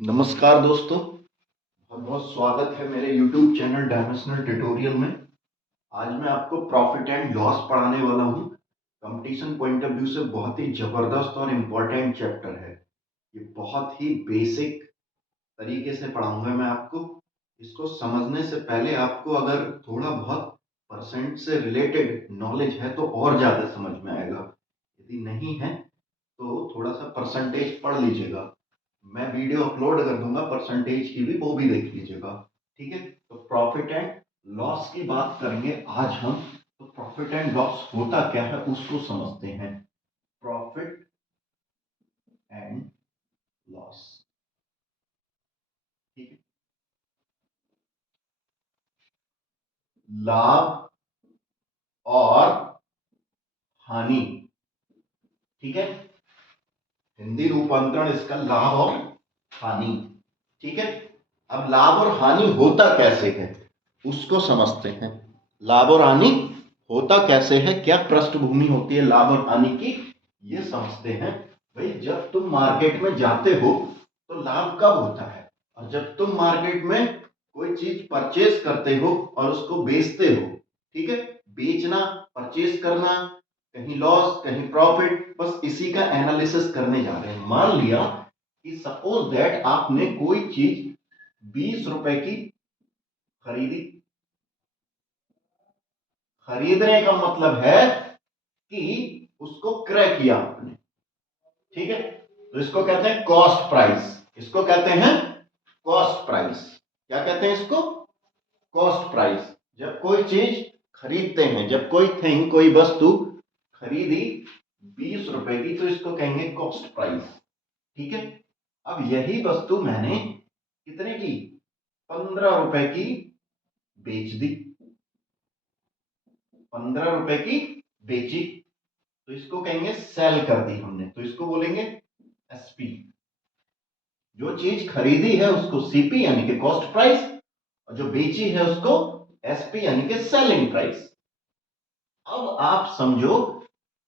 नमस्कार दोस्तों, बहुत बहुत स्वागत है मेरे YouTube चैनल डायमेंशनल ट्यूटोरियल में। आज मैं आपको प्रॉफिट एंड लॉस पढ़ाने वाला हूँ। कंपटीशन पॉइंट ऑफ व्यू से बहुत ही जबरदस्त और इम्पोर्टेंट चैप्टर है। ये बहुत ही बेसिक तरीके से पढ़ाऊंगा मैं आपको। इसको समझने से पहले आपको अगर थोड़ा बहुत परसेंट से रिलेटेड नॉलेज है तो और ज़्यादा समझ में आएगा। यदि नहीं है तो थोड़ा सा परसेंटेज पढ़ लीजिएगा। मैं वीडियो अपलोड कर दूंगा परसेंटेज की भी, वो भी देख लीजिएगा। ठीक है, तो प्रॉफिट एंड लॉस की बात करेंगे आज हम। तो प्रॉफिट एंड लॉस होता क्या है उसको समझते हैं। प्रॉफिट एंड लॉस, ठीक है। लाभ और हानि, ठीक है। हिंदी रूपांतरण इसका लाभ और हानि, ठीक है। अब लाभ और हानि होता कैसे है उसको समझते हैं। लाभ और हानि होता कैसे है, क्या पृष्ठभूमि होती है लाभ और हानि की, ये समझते हैं। भाई, जब तुम मार्केट में जाते हो तो लाभ कब होता है, और जब तुम मार्केट में कोई चीज परचेज करते हो और उसको बेचते हो, ठीक है। बेचना, परचेज करना, कहीं लॉस कहीं प्रॉफिट, बस इसी का एनालिसिस करने जा रहे हैं। मान लिया कि सपोज दैट आपने कोई चीज 20 रुपए की खरीदी। खरीदने का मतलब है कि उसको क्रय किया आपने, ठीक है। तो इसको कहते हैं कॉस्ट प्राइस। इसको कहते हैं कॉस्ट प्राइस। क्या कहते हैं इसको? Cost price. जब कोई चीज खरीदते हैं, जब कोई थिंग, कोई वस्तु खरीदी 20 रुपए की, तो इसको कहेंगे कॉस्ट प्राइस, ठीक है। अब यही वस्तु मैंने कितने की, 15 रुपए की बेच दी। 15 रुपए की बेची, तो इसको कहेंगे सेल कर दी हमने, तो इसको बोलेंगे एसपी। जो चीज खरीदी है उसको सीपी यानी कि कॉस्ट प्राइस, और जो बेची है उसको एसपी यानी कि सेलिंग प्राइस। अब आप समझो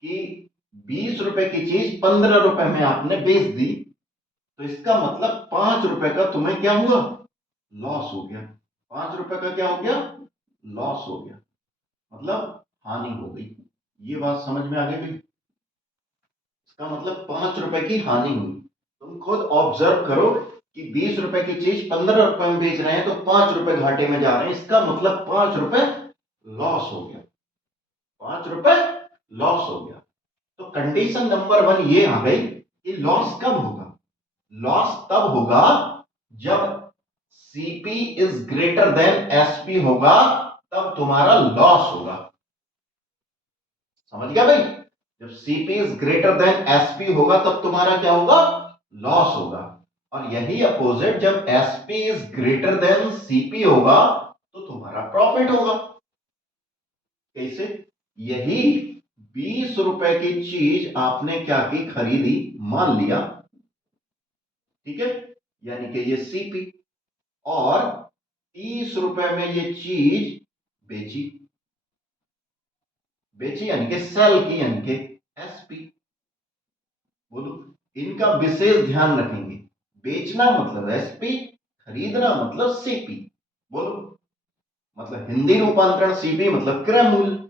कि 20 रुपए की चीज 15 रुपए में आपने बेच दी, तो इसका मतलब 5 रुपए का तुम्हें क्या हुआ, लॉस हो गया। 5 रुपए का क्या हो गया, लॉस हो गया, मतलब हानि हो गई। ये बात समझ में आ गई? इसका मतलब 5 रुपए की हानि हुई। तुम खुद ऑब्जर्व करो कि 20 रुपए की चीज 15 रुपए में बेच रहे हैं तो 5 रुपए घाटे में जा रहे हैं, इसका मतलब 5 रुपए लॉस हो गया। 5 रुपए लॉस हो गया। तो कंडीशन नंबर 1 ये आ गई कि लॉस कब होगा। लॉस तब होगा जब CP is greater than SP होगा, तब तुम्हारा लॉस होगा। समझ गया भाई? जब CP is greater than SP होगा तब तुम्हारा क्या होगा, लॉस होगा। और यही अपोजिट, जब SP is greater than CP होगा तो तुम्हारा प्रॉफिट होगा। कैसे? यही 20 रुपए की चीज आपने क्या की, खरीदी, मान लिया, ठीक है, यानी कि ये सीपी, और 30 रुपए में ये चीज बेची। बेची यानी कि सेल की, यानी कि एसपी। बोलो, इनका विशेष ध्यान रखेंगे। बेचना मतलब एसपी, खरीदना मतलब सीपी। बोलो, मतलब हिंदी रूपांतरण सीपी मतलब क्रय मूल्य,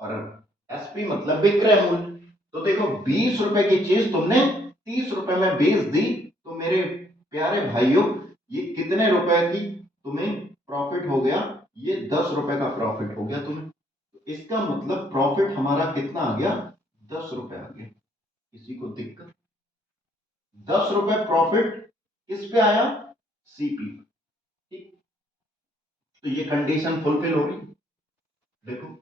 और एसपी मतलब विक्रय मूल्य। तो देखो, 20 रुपए की चीज तुमने 30 रुपए में बेच दी, तो मेरे प्यारे भाइयों, ये कितने रुपए की तुम्हें प्रॉफिट हो गया, ये 10 रुपए का प्रॉफिट हो गया तुम्हें। तो इसका मतलब प्रॉफिट हमारा कितना आ गया, 10 रुपए आ गया। किसी को दिक्कत? 10 रुपए प्रॉफिट किस पे आया, सीपी। ठीक, तो ये कंडीशन फुलफिल हो गई। देखो,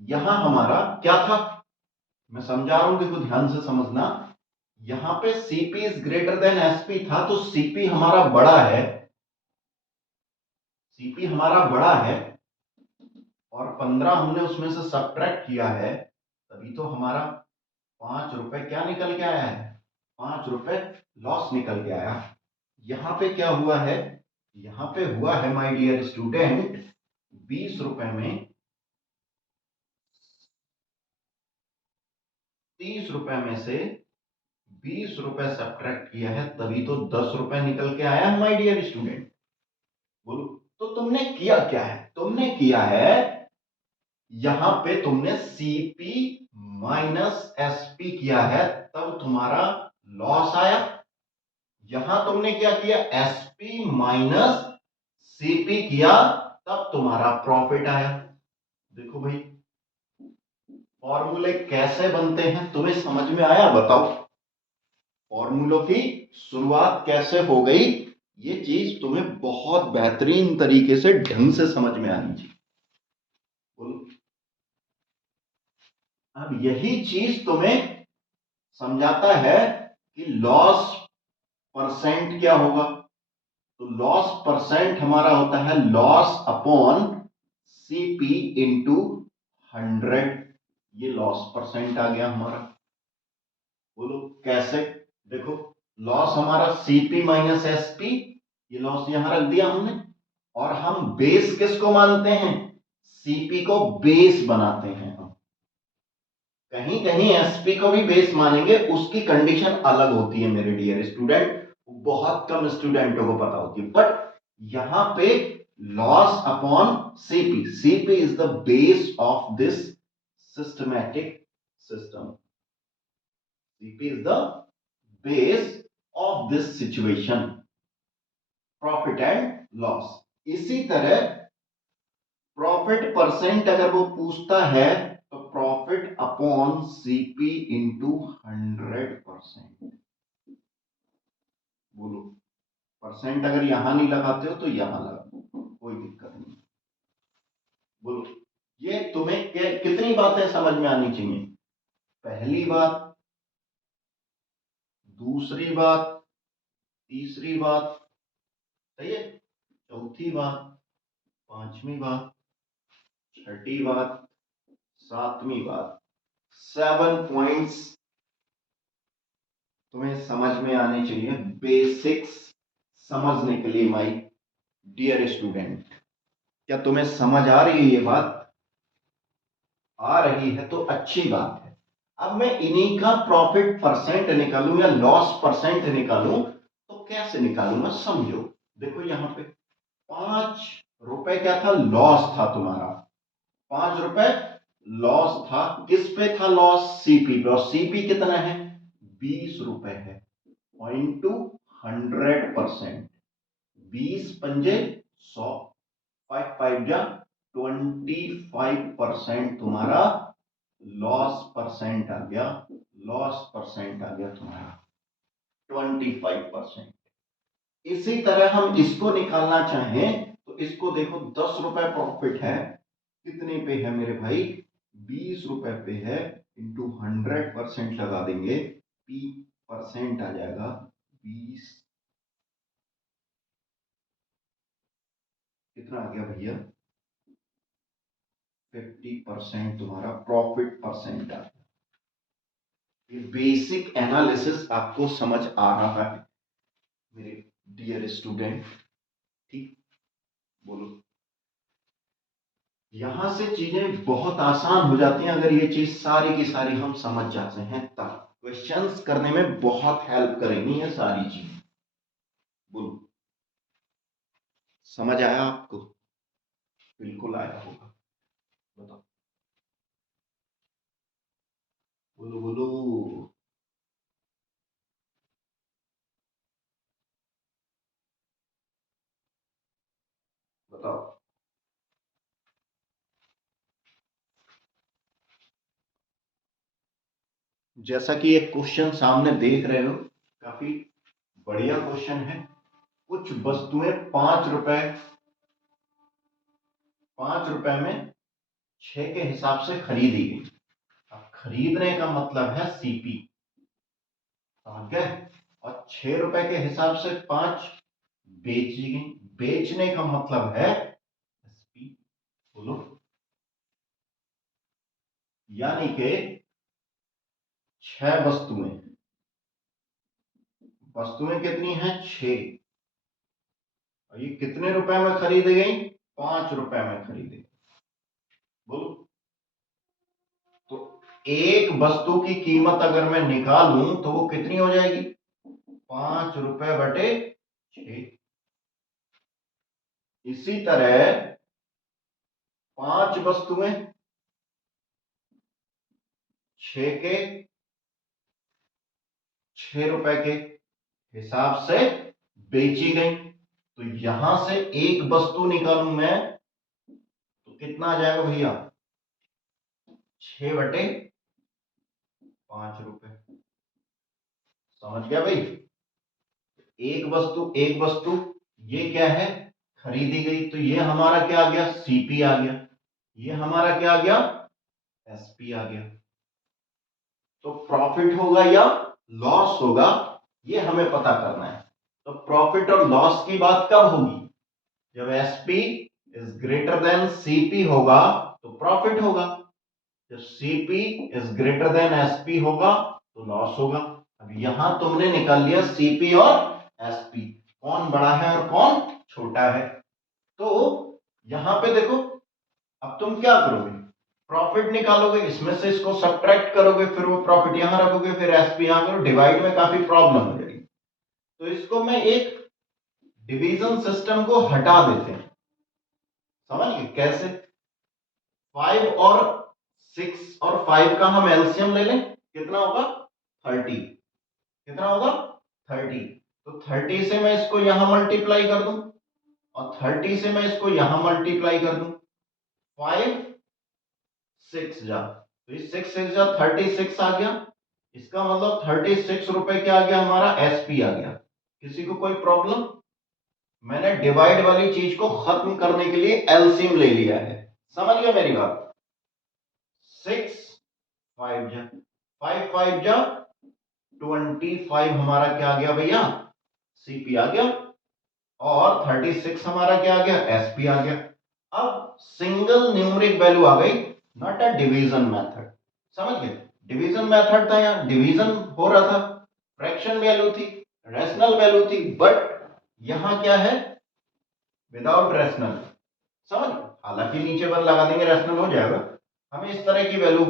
यहां हमारा क्या था, मैं समझा रहा हूं, देखो ध्यान से समझना। यहां पे CP is greater than SP था, तो सीपी हमारा बड़ा है, सीपी हमारा बड़ा है, और 15 हमने उसमें से सब्ट्रैक्ट किया है, तभी तो हमारा 5 रुपए क्या निकल के आया है, 5 रुपए लॉस निकल के आया। यहां पे क्या हुआ है, यहां पे हुआ है माय डियर स्टूडेंट, 20 रुपए में 30 रुपए में से ₹20 सब्ट्रैक्ट किया है तभी तो ₹10 निकल के आया है माय डियर स्टूडेंट। बोलो, तो तुमने किया क्या है? तुमने किया है यहां पे तुमने सीपी माइनस एसपी किया है, तब तुम्हारा लॉस आया। यहां तुमने क्या किया? एसपी माइनस सीपी किया, तब तुम्हारा प्रॉफिट आया। देखो भाई, फॉर्मूले कैसे बनते हैं तुम्हें समझ में आया? बताओ, फॉर्मूलों की शुरुआत कैसे हो गई, ये चीज तुम्हें बहुत बेहतरीन तरीके से ढंग से समझ में आनी चाहिए। बोलो, अब यही चीज तुम्हें समझाता है कि लॉस परसेंट क्या होगा। तो लॉस परसेंट हमारा होता है लॉस अपॉन सीपी इंटू 100। ये लॉस परसेंट आ गया हमारा। बोलो कैसे? देखो, लॉस हमारा सीपी माइनस एसपी, ये लॉस यहां रख दिया हमने, और हम बेस किसको मानते हैं? सीपी को बेस बनाते हैं हम। कहीं कहीं एसपी को भी बेस मानेंगे, उसकी कंडीशन अलग होती है मेरे डियर स्टूडेंट, बहुत कम स्टूडेंटों को पता होती है। बट यहां पे loss upon CP, CP is the base of this systematic system, CP is the base of this situation, profit and loss. इसी तरह प्रॉफिट परसेंट अगर वो पूछता है तो प्रॉफिट अपॉन सीपी इंटू 100%। बोलो, परसेंट अगर यहां नहीं लगाते हो तो यहां लगा, कोई दिक्कत नहीं। बोलो, ये तुम्हें कितनी बातें समझ में आनी चाहिए? पहली बात, दूसरी बात, तीसरी बात, सही है, चौथी बात, पांचवी बात, छठी बात, सातवीं बात। 7 पॉइंट्स तुम्हें समझ में आने चाहिए, बेसिक्स समझने के लिए माय डियर स्टूडेंट। क्या तुम्हें समझ आ रही है ये बात? आ रही है तो अच्छी बात है। अब मैं इन्हीं का प्रॉफिट परसेंट निकालूं या लॉस परसेंट निकालूं तो कैसे निकालूंगा, समझो। देखो यहां पे ₹5 क्या था? लॉस था तुम्हारा। ₹5 लॉस था। किस पे था लॉस? सीपी पे। और सीपी कितना है? ₹20 है। पॉइंट टू 100%, 20 पंजे 100, 5 5 जा 25% तुम्हारा लॉस परसेंट आ गया। लॉस परसेंट आ गया तुम्हारा 25%। इसी तरह हम इसको निकालना चाहें तो इसको देखो, ₹10 प्रॉफिट है, कितने पे है मेरे भाई? ₹20 पे है, इंटू 100% लगा देंगे, पी परसेंट आ जाएगा 20। कितना आ गया भैया? 50% तुम्हारा प्रॉफिट परसेंट आ गया। ये बेसिक एनालिसिस आपको समझ आ रहा है मेरे डियर स्टूडेंट? ठीक, बोलो। यहां से चीजें बहुत आसान हो जाती हैं अगर ये चीज सारी की सारी हम समझ जाते हैं, तब क्वेश्चंस करने में बहुत हेल्प करेंगी ये सारी चीजें। बोलो, समझ आया आपको? बिल्कुल आया होगा। बताओ, बोलो बोलो, बताओ। जैसा कि एक क्वेश्चन सामने देख रहे हो, काफी बढ़िया क्वेश्चन है। कुछ वस्तुएं ₹5 में 6 के हिसाब से खरीदी गई। अब खरीदने का मतलब है सीपी, समझ गए? और ₹6 के हिसाब से 5 बेची गई। बेचने का मतलब है एसपी। बोलो, यानी कि 6 वस्तुएं, वस्तुएं कितनी हैं? 6। और ये कितने रुपए में खरीदी गई? ₹5 में खरीदी। बोलो, तो एक वस्तु की कीमत अगर मैं निकालूं तो वो कितनी हो जाएगी? 5 रुपए बटे 6। इसी तरह 5 वस्तुएं 6 के 6 रुपए के हिसाब से बेची गई। तो यहां से एक वस्तु निकालूं मैं तो कितना आ जाएगा भैया? 6/5 रुपए। समझ गया भाई? एक वस्तु ये क्या है? खरीदी गई। तो ये हमारा क्या आ गया? सीपी आ गया। ये हमारा क्या आ गया? एसपी आ गया। तो प्रॉफिट होगा या लॉस होगा, ये हमें पता करना है। तो प्रॉफिट और लॉस की बात कब होगी? जब SP is greater than CP होगा तो प्रॉफिट होगा। जब CP is greater than SP होगा तो लॉस होगा। अब यहां तुमने निकाल लिया सीपी और एसपी, कौन बड़ा है और कौन छोटा है। तो यहां पे देखो, अब तुम क्या करोगे? प्रॉफिट निकालोगे, इसमें से इसको सब्ट्रैक्ट करोगे, फिर वो प्रॉफिट यहां रखोगे, फिर एसपी यहां करो। डिवाइड में काफी प्रॉब्लम हो जाएगी। तो इसको मैं एक डिवीजन सिस्टम को हटा देते हैं। समझ गए कैसे? 5 और 6 और 5 का हम एलसीएम ले लें, कितना होगा? 30। कितना होगा? 30। तो 30 से मैं इसको यहां मल्टीप्लाई कर दूं और 30 से मैं इसको यहां मल्टीप्लाई कर दूं। 5 6 जा, तो ये 6 6 जा 36 आ गया। इसका मतलब 36 रुपए क्या आ गया? हमारा एसपी आ गया। किसी को कोई प्रॉब्लम? मैंने डिवाइड वाली चीज को खत्म करने के लिए एलसीएम ले लिया है। समझ गया मेरी बात? 6 5 जा 5 5 जा 25 हमारा क्या आ गया भैया? सीपी आ गया। और 36 हमारा क्या आ गया? एसपी आ गया। अब सिंगल न्यूमरिक वैल्यू आ गई, नॉट अ डिवीजन मेथड। समझ गए? डिवीजन मेथड था, यहां डिवीजन हो रहा था, फ्रैक्शन वैल्यू थी, रैशनल वैल्यू थी, बट यहां क्या है? Without rational. समझ? हालांकि नीचे बल लगा देंगे, रैशनल हो जाएगा। हमें इस तरह की वैल्यू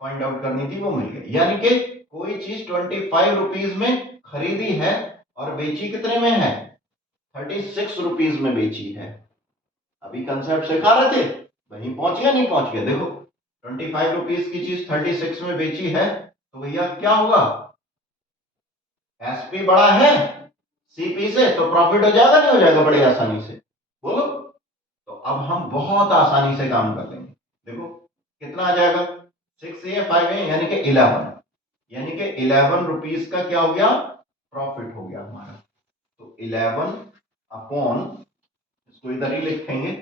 फाइंड आउट करनी थी, वो मिल गई। यानी कि कोई चीज 25 रुपीज में खरीदी है और बेची कितने में है? 36 रुपीज में बेची है। अभी कंसेप्ट सिखा रहे थे, वहीं पहुंच गया नहीं पहुंच गया? देखो, 25 रुपीज की चीज 36 में बेची है तो भैया क्या होगा? एसपी बड़ा है सीपी से, तो प्रॉफिट हो जाएगा नहीं हो जाएगा? बड़े आसानी से बोलो। तो अब हम बहुत आसानी से काम कर लेंगे। देखो कितना आ जाएगा? 6 है 5 है यानी कि 11। यानी कि 11 रुपीज का क्या हो गया? प्रॉफिट हो गया हमारा। तो 11 अपॉन, इसको इधर ही लिखेंगे,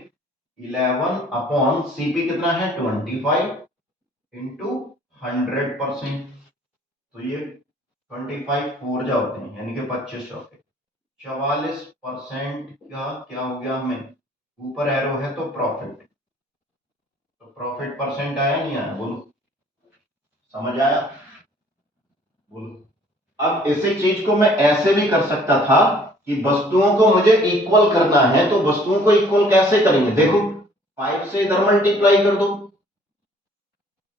11 अपॉन सीपी कितना है? 25 इंटू 100%। तो ये 25 4 जा होते हैं यानी कि 25 होते हैं। 44% का क्या हो गया? हमें ऊपर एरो है तो प्रॉफिट। तो प्रॉफिट परसेंट आया नहीं आया? बोलो, समझ आया? बोलो। अब इसी चीज को मैं ऐसे भी कर सकता था कि वस्तुओं को मुझे इक्वल करना है, तो वस्तुओं को इक्वल कैसे करेंगे? देखो, 5 से इधर मल्टीप्लाई कर दो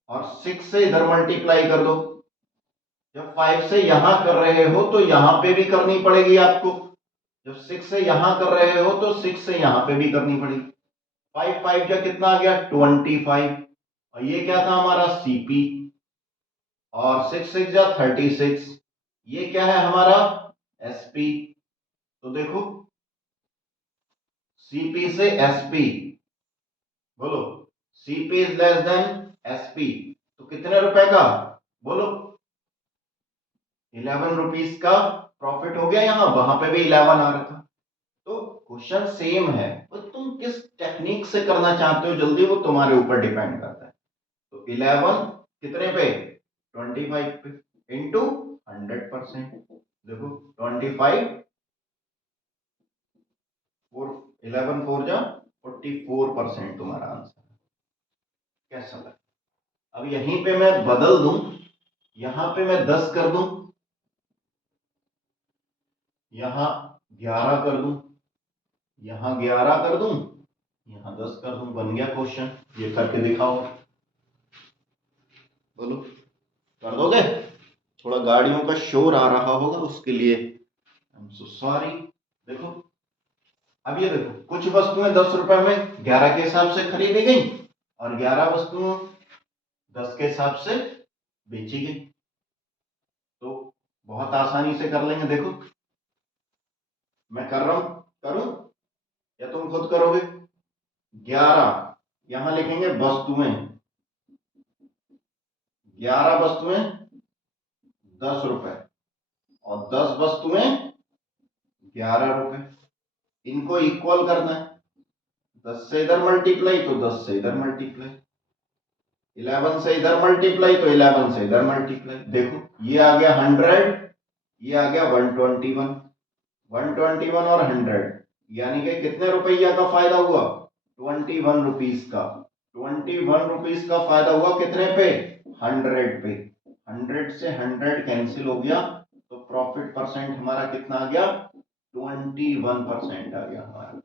और 6 से इधर मल्टीप्लाई कर दो। जब 5 से यहां कर रहे हो तो यहां पे भी करनी पड़ेगी आपको। जब 6 से यहां कर रहे हो तो 6 से यहां पे भी करनी पड़ेगी। 5 5 का कितना आ गया? 25। और ये क्या था? हमारा सीपी। और 6 6 जा 36। ये क्या है हमारा? एसपी। तो देखो, सीपी से एसपी, बोलो, CP is less than SP, तो कितने रुपए का? बोलो, 11 रुपीज का प्रॉफिट हो गया। यहां वहां पे भी 11 आ रहा था। तो क्वेश्चन सेम है, तो तुम किस टेक्निक से करना चाहते हो जल्दी, वो तुम्हारे ऊपर डिपेंड करता है। तो 11 कितने पे? 25 पे इंटू 100%। देखो 25 4 11 4 जा 44% तुम्हारा आंसर। कैसा लगा? अब यहीं पे मैं बदल दूं, यहां पे मैं 10 कर दूं, यहां 11 कर दूं, यहां 11 कर दूं, यहां 10 कर दूं, बन गया क्वेश्चन। ये करके दिखाओ। बोलो, कर दोगे? थोड़ा गाड़ियों का शोर आ रहा होगा, उसके लिए आई एम सो सॉरी। देखो, अब ये देखो, कुछ वस्तुएं 10 रुपए में 11 के हिसाब से खरीदी गई और 11 वस्तुओं 10 के हिसाब से बेची गई। तो बहुत आसानी से कर लेंगे। देखो, मैं कर रहा हूं, करूं या तुम खुद करोगे? 11 यहां लिखेंगे वस्तुएं, 11 वस्तुएं 10 रुपए और 10 वस्तुएं 11 रुपए। इनको इक्वल करना है, 10 से इधर मल्टीप्लाई तो 10 से इधर मल्टीप्लाई, 11 से इधर मल्टीप्लाई तो 11 से इधर मल्टीप्लाई। देखो, ये आ गया 100, ये आ गया 121, 121 और 100, यानी कि कितने रुपया का फायदा हुआ? 21 रुपीज का। 21 रुपीज का फायदा हुआ कितने पे? 100 पे। 100 से 100 कैंसिल हो गया, तो प्रॉफिट परसेंट हमारा कितना आ गया? 21% आ गया हमारा।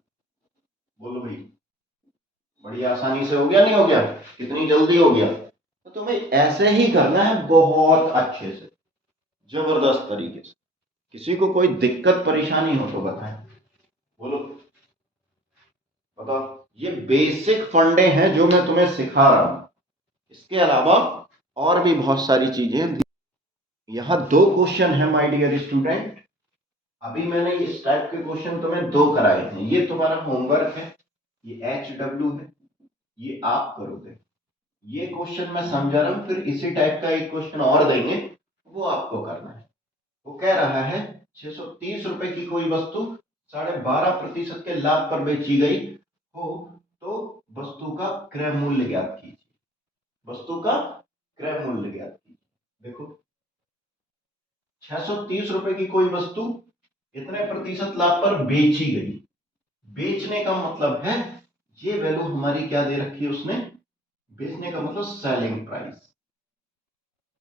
बोलो भाई, बड़ी आसानी से हो गया, नहीं हो गया? कितनी जल्दी हो गया? तो तुम्हें ऐसे ही करना है, बहुत अच्छे से, जबरदस्त तरीके से। किसी को कोई दिक्कत परेशानी हो तो बताएं। बोलो, बताओ। ये बेसिक फंडे हैं जो मैं तुम्हें सिखा रहा हूं, इसके अलावा और भी बहुत सारी चीजें। यहां 2 क्वेश्चन है माय डियर स्टूडेंट। अभी मैंने इस टाइप के क्वेश्चन तुम्हें 2 कराए हैं, ये तुम्हारा होमवर्क है, ये HW है, ये आप करोगे। ये क्वेश्चन मैं समझा रहा हूं, फिर इसी टाइप का एक क्वेश्चन और देंगे, वो आपको करना है। वो कह रहा है 630 रुपए की कोई वस्तु 12.5% के लाभ पर बेची गई हो तो वस्तु का क्रय मूल्य ज्ञात कीजिए। वस्तु का क्रय मूल्य ज्ञात कीजिए। देखो, 630 रुपए की कोई वस्तु इतने प्रतिशत लाभ पर बेची गई। बेचने का मतलब है, ये वैल्यू हमारी क्या दे रखी है उसने? बेचने का मतलब सेलिंग प्राइस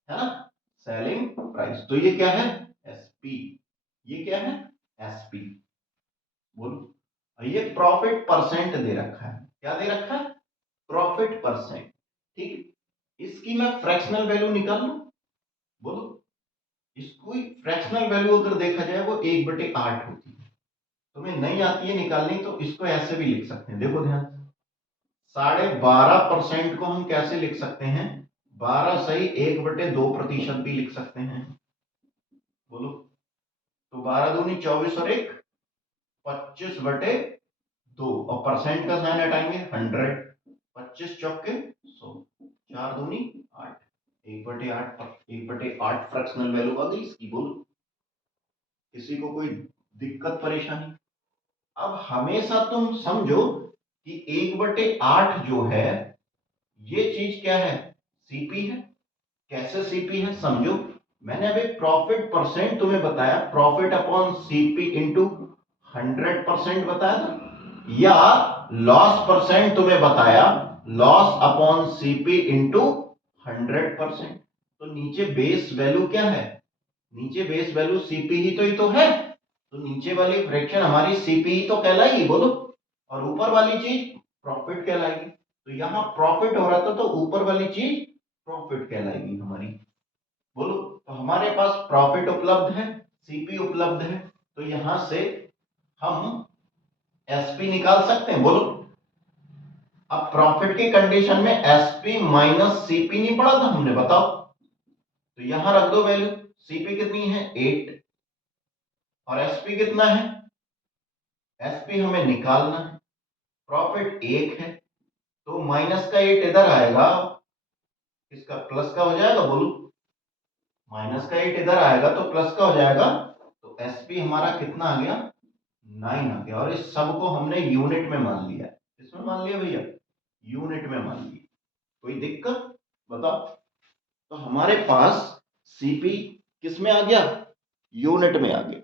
है ना, सेलिंग प्राइस। तो ये क्या है? एसपी। ये क्या है? एसपी। बोलो। ये प्रॉफिट परसेंट दे रखा है। क्या दे रखा है? Profit percent. ठीक, इसकी मैं फ्रैक्शनल वैल्यू निकाल लूं। बोलो, इसको फ्रैक्शनल वैल्यू अगर देखा जाए वो 1/8 होती है। तुम्हें नहीं आती है निकालनी तो इसको ऐसे भी लिख सकते हैं। देखो ध्यान, 12.5% को हम कैसे लिख सकते हैं? 12 सही 1/2% भी लिख सकते हैं। बोलो, तो 12 दूनी 24 और 1 25/2 और परसेंट का साइन हटाएंगे 100, 25 चौके 100, 4 दूनी 8, 1/8, 1/8 फ्रैक्शनल वैल्यू आ गई इसकी। बोलो, किसी को कोई दिक्कत परेशानी? अब हमेशा तुम समझो कि 1/8 जो है, ये चीज क्या है? सीपी है। कैसे सीपी है समझो। मैंने अभी प्रॉफिट परसेंट तुम्हें बताया, प्रॉफिट अपॉन सीपी इंटू 100% बताया था, या लॉस परसेंट तुम्हें बताया, लॉस अपॉन सीपी इंटू 100%। तो नीचे बेस वैल्यू क्या है? नीचे बेस वैल्यू सीपी ही तो है, तो नीचे वाली फ्रैक्शन हमारी सीपी ही तो कहलाएगी। बोलो, और ऊपर वाली चीज प्रॉफिट कहलाएगी। तो यहां प्रॉफिट हो रहा था तो ऊपर वाली चीज प्रॉफिट कहलाएगी हमारी। बोलो, तो हमारे पास प्रॉफिट उपलब्ध है, सीपी उपलब्ध है, तो यहां से हम एसपी निकाल सकते हैं। बोलो, अब प्रॉफिट की कंडीशन में एसपी माइनस सीपी नहीं पड़ा था हमने, बताओ। तो यहां रख दो वैल्यू, सीपी कितनी है? 8, और एसपी कितना है? एसपी हमें निकालना है, प्रॉफिट 1 है, तो माइनस का 8 इधर आएगा, इसका प्लस का हो जाएगा। बोलो, माइनस का 8 इधर आएगा तो प्लस का हो जाएगा, तो एसपी हमारा कितना आ गया? 9 आ गया। और इस सब को हमने यूनिट में मान लिया। इसमें मान लिया भैया, यूनिट में मान लिया। कोई दिक्कत? बताओ। तो हमारे पास सीपी किस में आ गया? यूनिट में आ गया।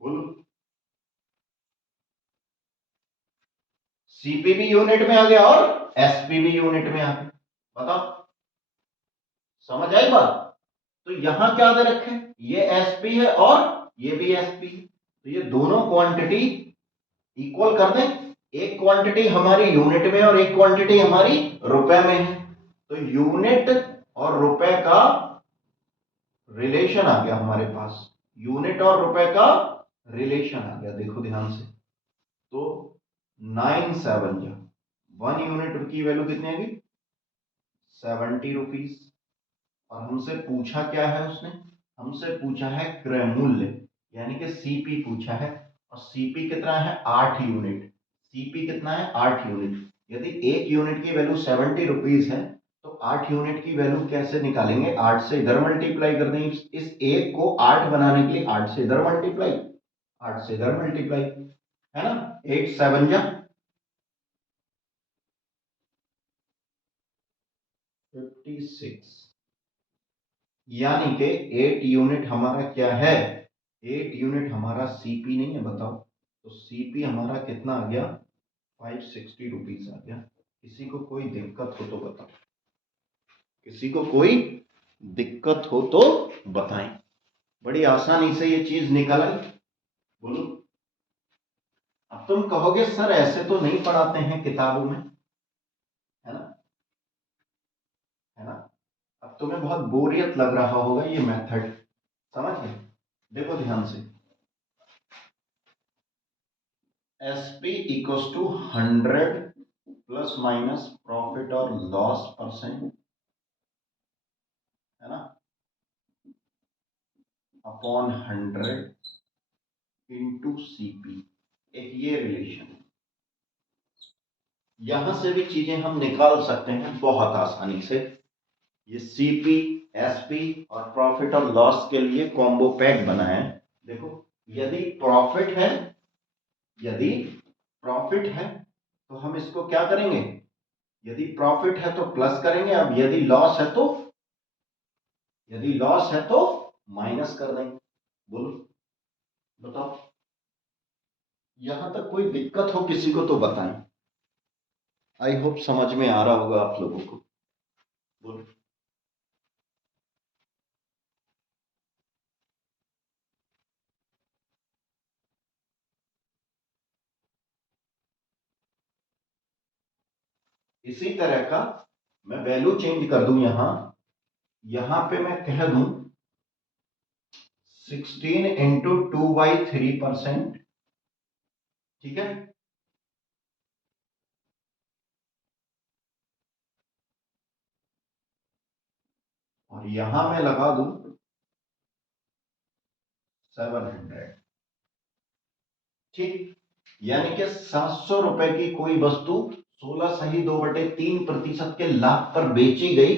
बोलो, सीपी भी यूनिट में आ गया और एसपी भी यूनिट में आ गया। बताओ, समझ आई बात? तो यहां क्या दे रखे? ये एसपी है और ये भी एसपी है, तो ये दोनों क्वांटिटी इक्वल कर दें। एक क्वांटिटी हमारी यूनिट में और एक क्वांटिटी हमारी रुपए में है, तो यूनिट और रुपए का रिलेशन आ गया हमारे पास, यूनिट और रुपए का रिलेशन आ गया। देखो ध्यान से, तो 9 7 जा 1 यूनिट की वैल्यू कितनी आएगी 70 रुपीज। और हमसे पूछा क्या है उसने, हमसे पूछा है क्रय मूल्य यानी कि सीपी पूछा है, और सीपी कितना है 8 यूनिट। सीपी कितना है 8 यूनिट। यदि एक यूनिट की वैल्यू 70 रुपीज है तो 8 यूनिट की वैल्यू कैसे निकालेंगे, 8 से इधर मल्टीप्लाई कर देंगे। इस एक को 8 बनाने के लिए 8 से इधर मल्टीप्लाई, 8 से इधर मल्टीप्लाई, है ना। 8 7 जा 56, यानी कि 8 यूनिट हमारा क्या है, 8 यूनिट हमारा सीपी नहीं है, बताओ। तो सीपी हमारा कितना आ गया 560 रुपीज आ गया। किसी को कोई दिक्कत हो तो बताओ, किसी को कोई दिक्कत हो तो बताएं। बड़ी आसानी से ये चीज निकल आई, बोलो। अब तुम कहोगे सर ऐसे तो नहीं पढ़ाते हैं किताबों में, है ना, है ना। अब तुम्हें बहुत बोरियत लग रहा होगा ये मेथड, समझ गए। देखो ध्यान से, SP equals to 100 plus minus profit और लॉस परसेंट, है ना, अपॉन 100 इंटू सीपी। एक ये रिलेशन, यहां से भी चीजें हम निकाल सकते हैं बहुत आसानी से। ये सीपी एसपी और प्रॉफिट और लॉस के लिए कॉम्बो पैक बनाए हैं। देखो, यदि प्रॉफिट है, यदि प्रॉफिट है तो हम इसको क्या करेंगे, यदि प्रॉफिट है तो प्लस करेंगे, अब यदि लॉस है तो, यदि लॉस है तो माइनस कर देंगे। बोलो, बताओ। यहां तक कोई दिक्कत हो किसी को तो बताएं। आई होप समझ में आ रहा होगा आप लोगों को। बोलो। इसी तरह का मैं वैल्यू चेंज कर दूं, यहां पे मैं कह दूं 16 इंटू 2/3%, ठीक है। और यहां मैं लगा दूं 700, ठीक। यानी कि 700 रुपए की कोई वस्तु 16 सही 2/3% के लाभ पर बेची गई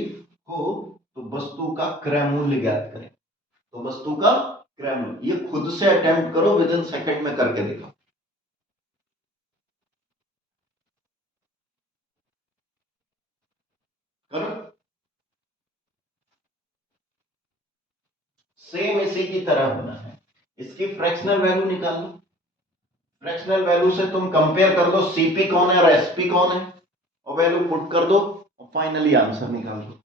हो तो वस्तु का क्रय मूल्य ज्ञात करें। तो वस्तु का क्रय मूल्य, ये खुद से अटेम्प्ट करो, विद इन सेकेंड में करके दिखाओ। करो। सेम इसी की तरह होना है। इसकी फ्रैक्शनल वैल्यू निकाल लो, फ्रैक्शनल वैल्यू से तुम कंपेयर कर दो सीपी कौन है और एसपी कौन है, और वैल्यू पुट कर दो और फाइनली आंसर निकाल दो।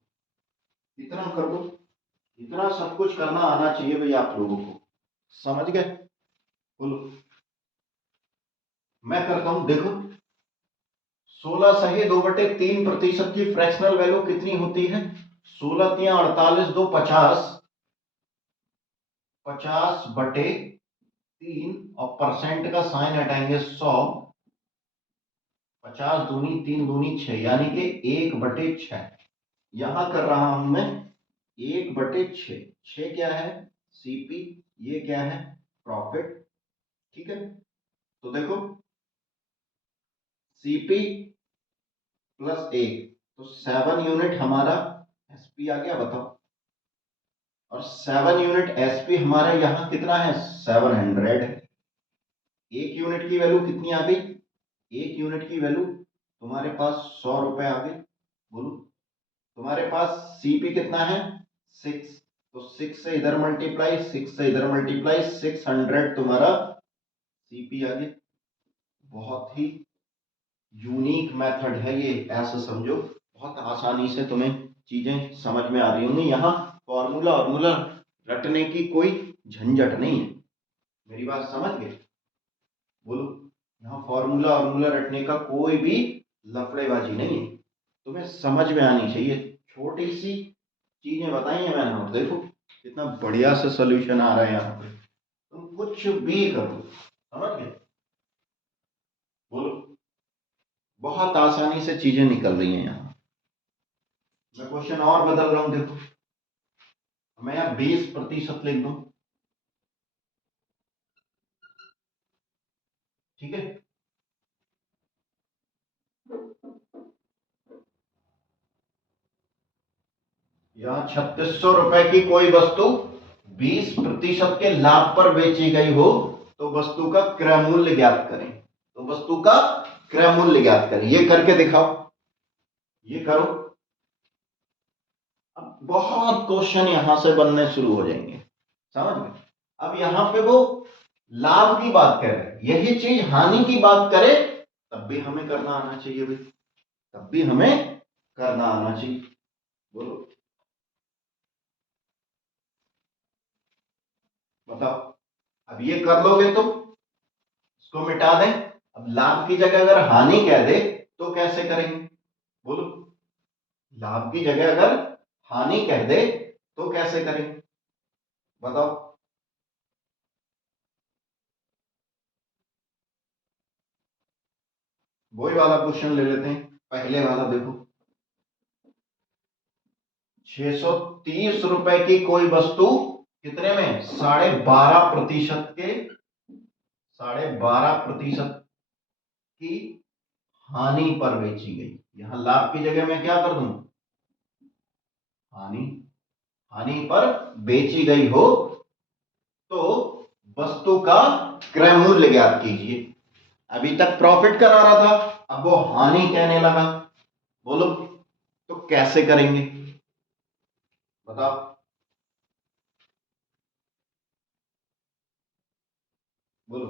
इतना कर दो, इतना सब कुछ करना आना चाहिए भाई आप लोगों को, समझ गए। बोलो, मैं करता हूं, देखो 16 सही 2/3% की फ्रैक्शनल वैल्यू कितनी होती है, 16 × 48 = 2 50, 50/3 और परसेंट का साइन हटाएंगे 100, 50 दूनी 3 दूनी 6, यानी कि 1/6। यहां कर रहा हूं मैं 1/6, 6 क्या है सीपी, ये क्या है प्रॉफिट, ठीक है। तो देखो सीपी प्लस 1, तो 7 यूनिट हमारा एसपी आ गया, बताओ। और 7 यूनिट एसपी हमारा यहां कितना है 700 है। एक यूनिट की वैल्यू कितनी आ गई, एक यूनिट की वैल्यू तुम्हारे पास 100 रुपए आ गए। बोलो, तुम्हारे पास सीपी कितना है 6, तो 6 से इधर मल्टीप्लाई, 6 से इधर मल्टीप्लाई, 600 तुम्हारा सीपी आ गया। बहुत ही यूनिक मेथड है ये, ऐसा समझो बहुत आसानी से तुम्हें चीजें समझ में आ रही होंगी। यहाँ फॉर्मूला फॉर्मूला रटने की कोई झंझट नहीं है, मेरी बात समझ गए। बोलो, यहाँ फॉर्मूला फॉर्मूला रटने का कोई भी लफड़ेबाजी नहीं है, तुम्हें समझ में आनी चाहिए। छोटी सी चीजें बताई हैं मैंने, और देखो कितना बढ़िया से सोल्यूशन आ रहा है यहाँ पे। तुम कुछ भी करो, समझ गए? बोलो, बहुत आसानी से चीजें निकल रही हैं यहाँ। मैं क्वेश्चन और बदल रहा हूं, देखो मैं यहाँ 20% लिख दूं, ठीक है? यहाँ 3600 रुपए की कोई वस्तु 20% के लाभ पर बेची गई हो तो वस्तु का क्रय मूल्य ज्ञात करें। तो वस्तु का क्रय मूल्य ज्ञात करें, ये करके दिखाओ, ये करो। अब बहुत क्वेश्चन यहां से बनने शुरू हो जाएंगे, समझ गए? अब यहां पे वो लाभ की बात कर रहे हैं, यही चीज हानि की बात करे तब भी हमें करना आना चाहिए भाई, तब भी हमें करना आना चाहिए। बोलो, बताओ। अब ये कर लोगे तुम, इसको मिटा दें। अब लाभ की जगह अगर हानि कह दे तो कैसे करेंगे? बोलो, लाभ की जगह अगर हानि कह दे तो कैसे करेंगे? बताओ। वही वाला क्वेश्चन ले लेते हैं, पहले वाला देखो। 630 रुपए की कोई वस्तु कितने में? 12.5% के, 12.5% की हानि पर बेची गई। यहां लाभ की जगह मैं क्या कर दूं? हानि। हानि पर बेची गई हो तो वस्तु का क्रय मूल्य ज्ञात कीजिए। अभी तक प्रॉफिट करा रहा था, अब वो हानि कहने लगा। बोलो, तो कैसे करेंगे? बताओ। बोलो।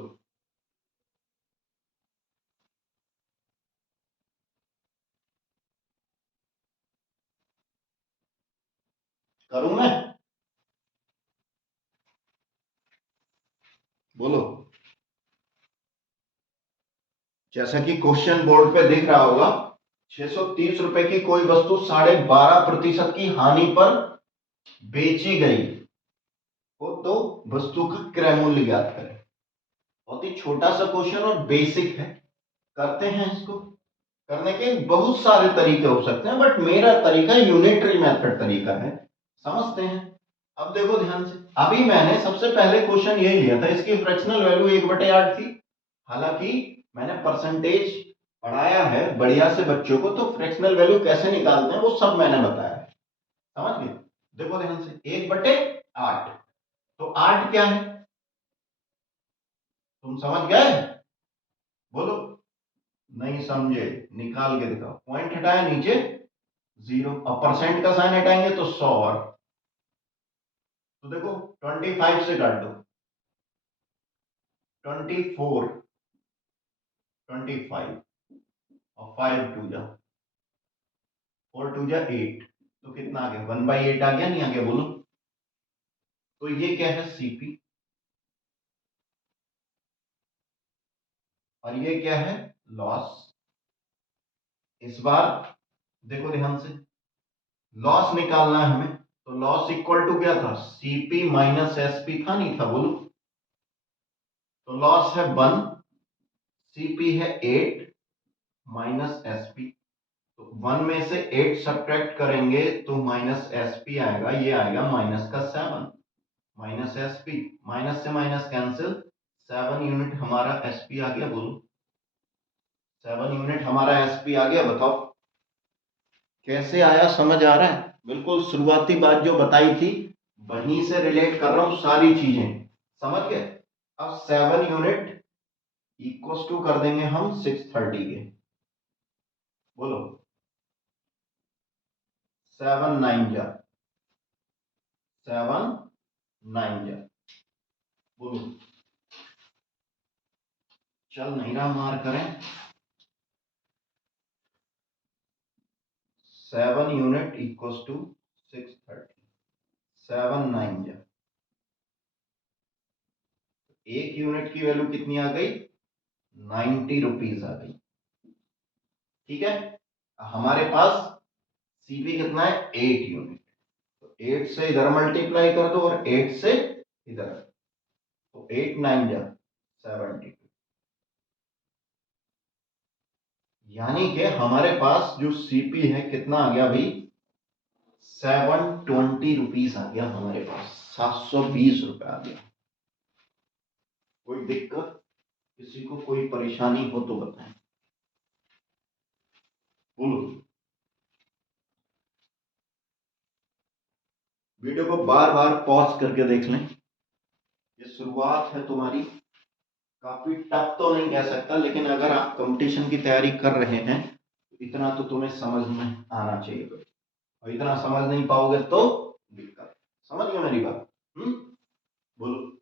करूं मैं? बोलो। जैसा कि क्वेश्चन बोर्ड पे दिख रहा होगा, 630 रुपए की कोई वस्तु 12.5% की हानि पर बेची गई हो तो वस्तु का क्रय मूल्य ज्ञात करें। बहुत ही छोटा सा क्वेश्चन और बेसिक है, करते हैं इसको। करने के बहुत सारे तरीके हो सकते हैं, बट मेरा तरीका यूनिटरी मेथड तरीका है, समझते हैं। अब देखो ध्यान से, अभी मैंने सबसे पहले क्वेश्चन यही लिया था, इसकी फ्रैक्शनल वैल्यू 1/8 थी। हालांकि मैंने परसेंटेज पढ़ाया है बढ़िया से बच्चों को, तो फ्रैक्शनल वैल्यू कैसे निकालते हैं वो सब मैंने बताया है, समझ गए? देखो ध्यान से, 1/8। तो 8 क्या है, तुम समझ गए? बोलो। नहीं समझे? निकाल के दिखाओ। पॉइंट हटाया, नीचे 0, अब परसेंट का साइन हटाएंगे तो 100, और तो देखो 25 से काट दो, 24, 25, और 5 टू जा 4 टू जा 8, तो कितना आ गया? 1/8 आ गया, नहीं आ गया? बोलो। तो ये क्या है? सीपी। और ये क्या है? लॉस। इस बार देखो ध्यान से, लॉस निकालना है हमें, तो लॉस इक्वल टू क्या था? सीपी माइनस एसपी था, नहीं था? बोलो। तो लॉस है 1, सीपी है 8 माइनस एसपी। तो 1 में से 8 सब्ट्रैक्ट करेंगे तो माइनस एसपी आएगा, ये आएगा माइनस का 7, माइनस एसपी, माइनस से माइनस कैंसिल, 7 यूनिट हमारा एसपी आ गया। बोलो, 7 यूनिट हमारा एसपी आ गया। बताओ कैसे आया, समझ आ रहा है? बिल्कुल शुरुआती बात जो बताई थी वहीं से रिलेट कर रहा हूं, सारी चीजें समझ गए? अब 7 यूनिट इक्वल टू कर देंगे हम 630 के। बोलो, 7 9 जा 7 9 जा। बोलो, चल नहीं रहा, मार करें। 7 यूनिट इक्वल टू 630, 7 9 जा, एक यूनिट की वैल्यू कितनी आ गई? ₹90 आ गई। ठीक है, हमारे पास सीपी कितना है 8 यूनिट, तो 8 से इधर मल्टीप्लाई कर दो और 8 से इधर, तो 8 9 जा 72, यानी कि हमारे पास जो सीपी है कितना आ गया भाई, ₹720 आ गया हमारे पास, ₹720 आ गया। कोई दिक्कत, किसी को कोई परेशानी हो तो बताएं, बोलो। वीडियो को बार बार पॉज करके देख लें, ये शुरुआत है तुम्हारी, काफी टफ तो नहीं कह सकता, लेकिन अगर आप कंपटीशन की तैयारी कर रहे हैं तो इतना तो तुम्हें समझ में आना चाहिए, और इतना समझ नहीं पाओगे तो दिक्कत। समझ गए मेरी बात? बोलो।